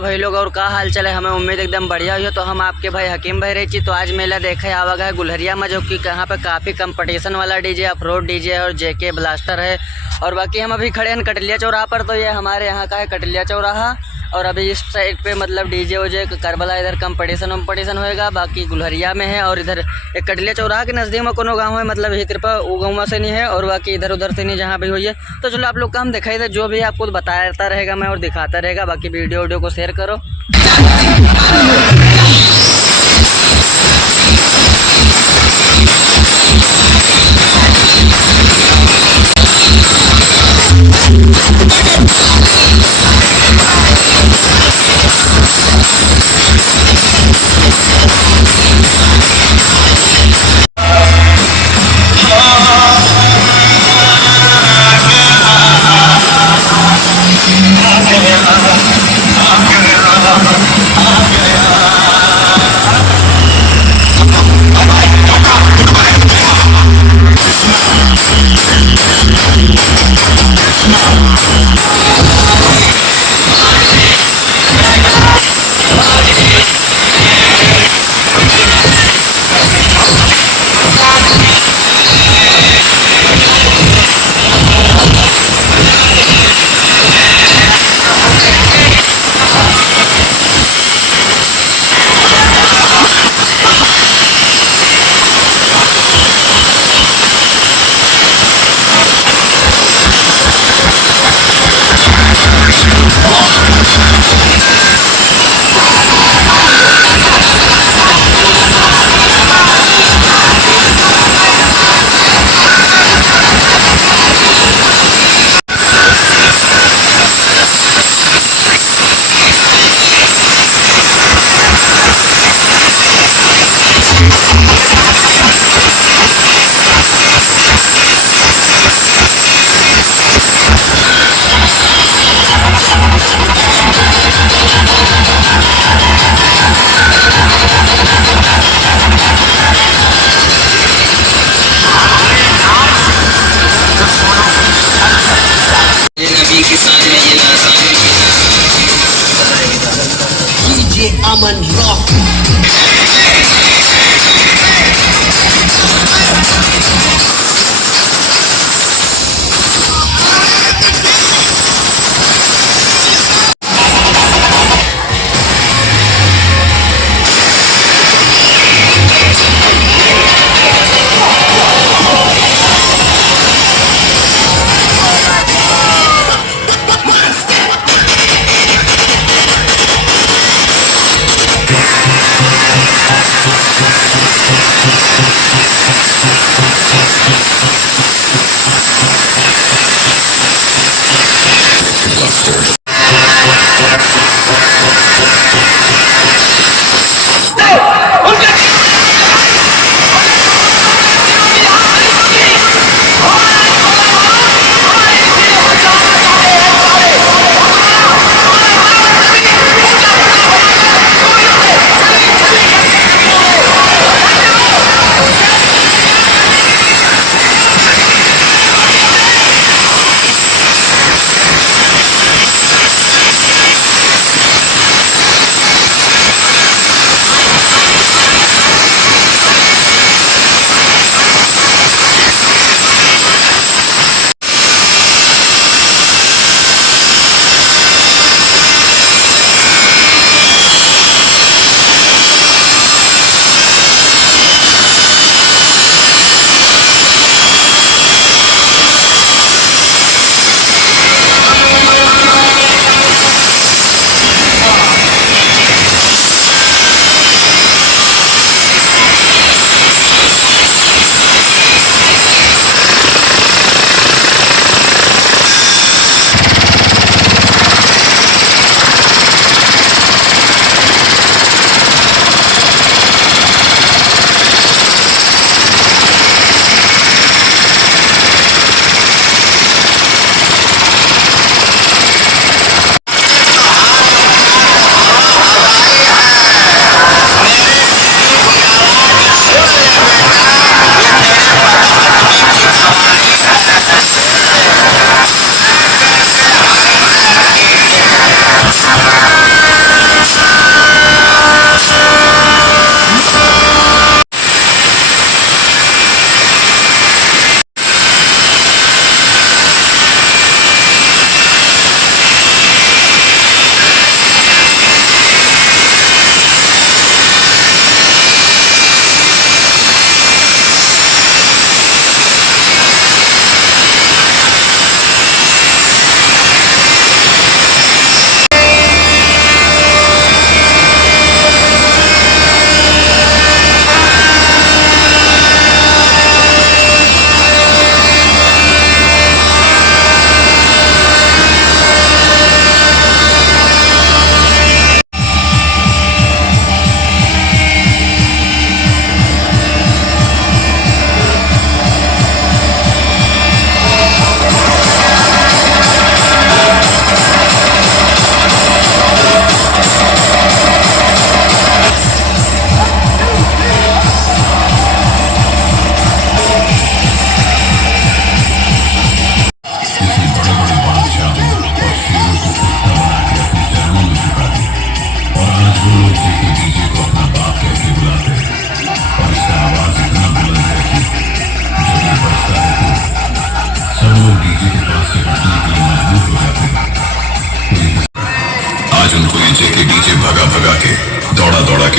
भाई लोग, और का हाल चल है? हमें उम्मीद एकदम बढ़िया हुई है। तो हम आपके भाई हकीम भाई रही। तो आज मेला देखे आवा गया है गुलरिया में, जो कि कहाँ पे काफ़ी कंपटीशन वाला डीजे, अफरोड डीजे है और जेके ब्लास्टर है। और बाकी हम अभी खड़े हैं कटलिया चौराहा पर। तो ये हमारे यहाँ का है कटलिया चौराहा। और अभी इस साइड पे मतलब डीजे वजे करबला इधर कंपटीशन होएगा, बाकी गुलरिया में है। और इधर एक कटलिया चौराहा के नज़दीक में कोनो गाँव है, मतलब ही कृपा वो गाँव से नहीं है, और बाकी इधर उधर से नहीं जहाँ भी हुई है। तो चलो आप लोग का हम दिखाई दे, जो भी आपको बताता रहेगा मैं और दिखाता रहेगा। बाकी वीडियो को शेयर करो।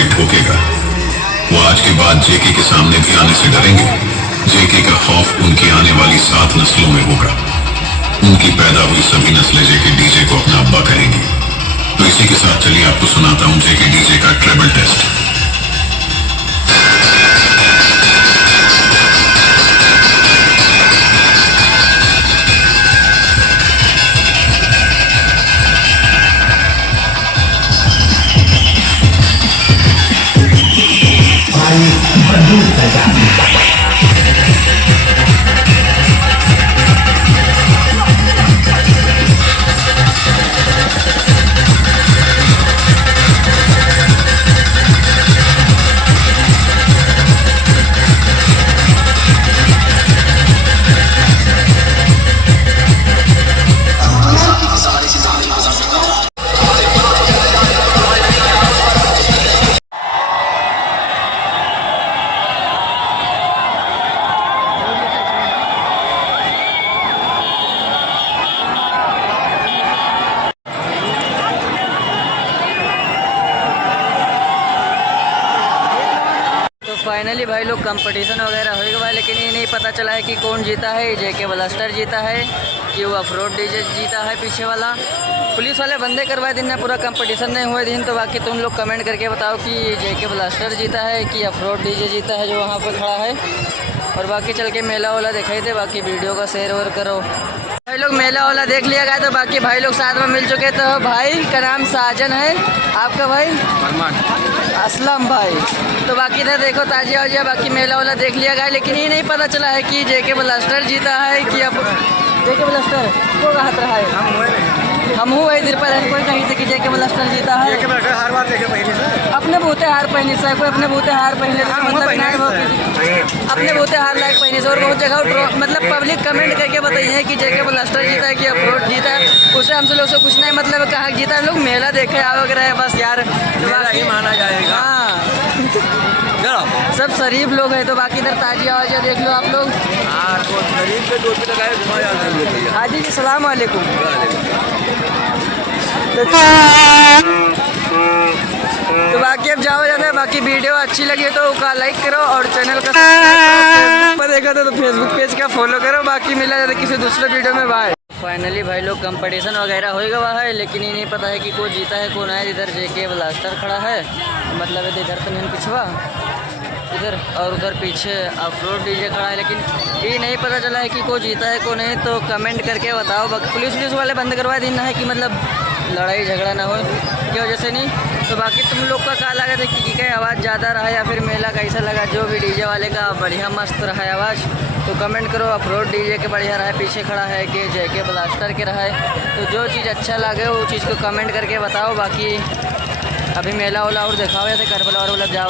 के ठोकेगा। वो आज के बाद जेके के सामने भी आने से डरेंगे। जेके का खौफ उनकी आने वाली 7 नस्लों में होगा। उनकी पैदा हुई सभी नस्लें जेके डीजे को अपना अब्बा कहेंगी। तो इसी के साथ चलिए आपको सुनाता हूं जेके डीजे का ट्रेबल टेस्ट। फाइनली भाई लोग कंपटीशन वगैरह हो गया, लेकिन ये नहीं पता चला है कि कौन जीता है। जेके ब्लास्टर जीता है कि वो अफरोड डीजे जीता है पीछे वाला। पुलिस वाले बंदे करवाए दिन ना, पूरा कंपटीशन नहीं हुए दिन। तो बाकी तुम लोग कमेंट करके बताओ कि जेके ब्लास्टर जीता है कि अफरोड डीजे जीता है जो वहाँ पर खड़ा है। और बाकी चल के मेला वाला दिखाई दे। बाकी वीडियो का शेयर और करो भाई लोग। मेला वाला देख लिया गया। तो बाकी भाई लोग साथ में मिल चुके। तो भाई का नाम साजन है, आपका भाई असलम भाई। तो बाकी इधर देखो ताजिया वाजिया, बाकी मेला वाला देख लिया गया। लेकिन ये नहीं पता चला है कि जेके ब्लास्टर जीता है कि अब जेके ब्लास्टर को कहा रहा है। हम हुए इधर पर कोई कहीं से कि जेके ब्लास्टर जीता है। हर बार देखे पहले से अपने बूते हार पहने से कोई अपने बूते हार पहने से मतलब अपने बूते हार लायक पहने से। और बहुत जगह मतलब पब्लिक कमेंट करके बताइए कि जेके ब्लास्टर जीता है कि अफरोड जीता है। उससे हमसे लोग से कुछ नहीं मतलब कहाँ जीता है। लोग मेला देखे आओगे रहे बस यार, ही माना जाएगा। हाँ सब शरीफ लोग हैं। तो बाकी इधर ताजिया वाजिया देख लो आप लोग। हाजी जी सलाम वालेकुम। तो बाकी अब जाओ जाना है। बाकी वीडियो अच्छी लगी तो का लाइक करो और चैनल का फेसबुक पर देखा तो फेसबुक पेज का फॉलो करो। बाकी मिला जाता किसी दूसरे वीडियो में। बाय। फाइनली भाई लोग कंपटीशन वगैरह हो गया है, लेकिन ये नहीं पता है कि कौन जीता है कौन है। इधर जेके ब्लास्टर खड़ा है, मतलब इधर तो नहीं पिछवा इधर, और उधर पीछे अफरोड डीजे खड़ा है। लेकिन ये नहीं पता चला है कि कौन जीता है कौन नहीं। तो कमेंट करके बताओ। पुलिस वाले बंद करवा देना है कि मतलब लड़ाई झगड़ा ना हो की वजह से नहीं। तो बाकी तुम लोग का क्या लगा था कि क्या आवाज़ ज़्यादा रहा या फिर मेला कैसा लगा। जो भी डीजे वाले का बढ़िया मस्त रहा है आवाज़ तो कमेंट करो। अफरोड डीजे के बढ़िया रहा है, पीछे खड़ा है कि जेके ब्लास्टर के रहा है। तो जो चीज़ अच्छा लगे वो चीज़ को कमेंट करके बताओ। बाकी अभी मेला वाला और दिखाओ जैसे करबला और मतलब जाओ।